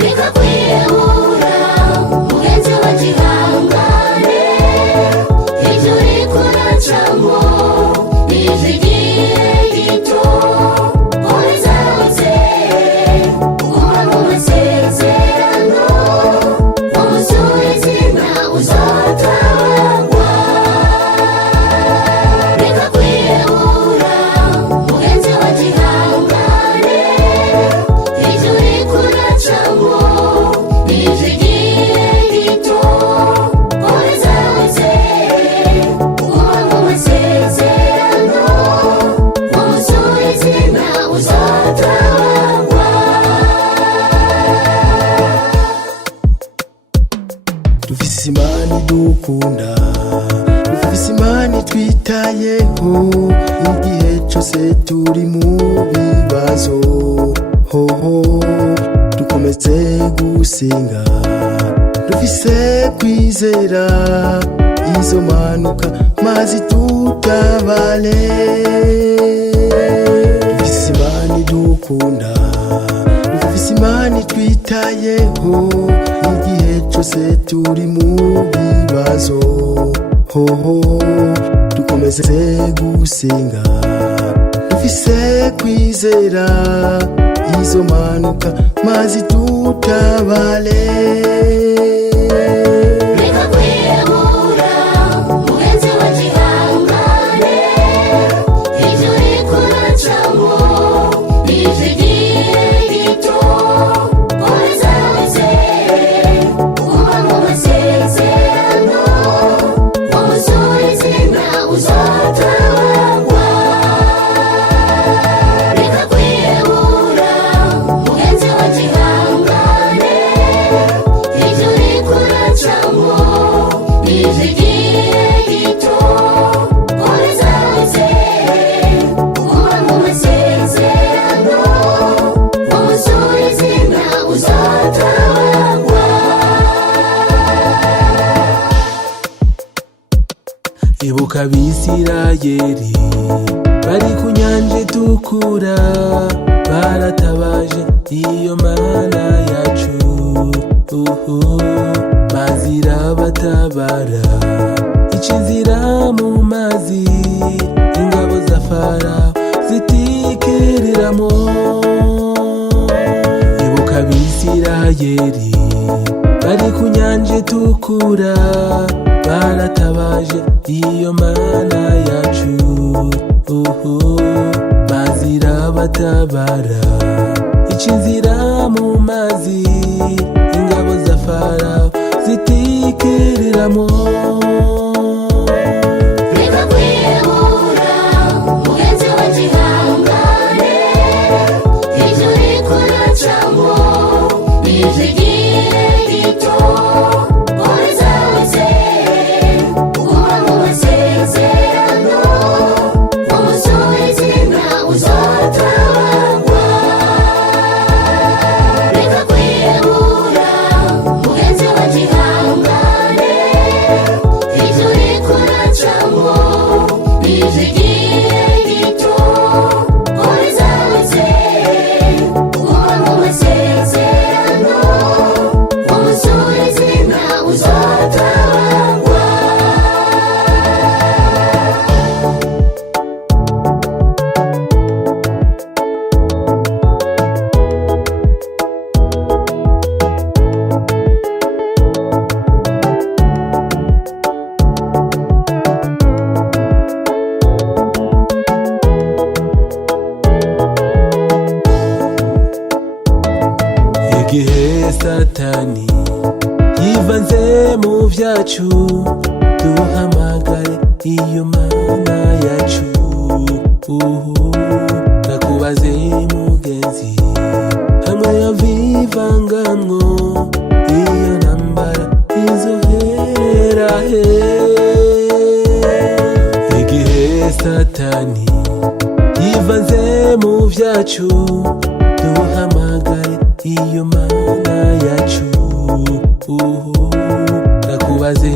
reka kwiyahura mugenzi wa gihangane, ibyo uriko uracamo bizigiye gito, komeza wizere uguma mu masezerano, umusubizi nta uzotabagwa. Reka kwiyahura mugenzi wa gihangane, ibyo uriko uracamo bizigiye gito, komeza wizere uguma mu masezerano, umusubizi nta uzotabagwa. Dufise Imana idukunda, dufise Imana itwitayeho, igihe cose turi mu bibazo, hoho dukomeze gusenga, dufise kwizera izo manuka mazi tutabale. Dufise Imana idukunda, dufise Imana itwitayeho, igihe cose turi mu bibazo, hoho dukomeze gusenga, dufise kwizera izo manuka mazi tutabale. Reka kwiyahura mugenzi wa gihangane, ibyo uriko uracamo bizigiye gito, komeza wizere uguma mu masezerano, umusubizi nta uzotabagwa. Reka kwiyahura mugenzi wa gihangane, ibyo uriko uracamo bizigiye gito, komeza wizere uguma mu masezerano, umusubizi nta uzotabagwa. Ibuka Abisirayeli bari ku nyanja itukura, baratabaje iyo Mana yacu, mazi irabatabara, ica inzira mu mazi, ingabo za Farawo zitikiriramo. Ibuka Abisirayeli bari ku nyanja itukura, baratabaje iyo Mana yacu, mazi irabatabara, ica inzira mu mazi, ingabo za Farawo zitikiriramo. Reka kwiyahura mugenzi wa gihangane, ibyo uriko uracamo bizigiye gito, komeza wizere uguma mu masezerano, umusubizi nta uzotabagwa. Reka kwiyahura mugenzi wa gihangane, ibyo uriko uracamo bizigiye gito, komeza wizere uguma mu masezerano, umusubizi nta uzotabagwa. Igihe Satani yivanze mu vyacu, duhamagare iyo Mana yacu, nakubaze mugenzi, hamwe yavivangamwo iyo ntambara izohera he? Igihe Satani yivanze mu vyacu, duhamagare iyo Mana yacu, nakubaze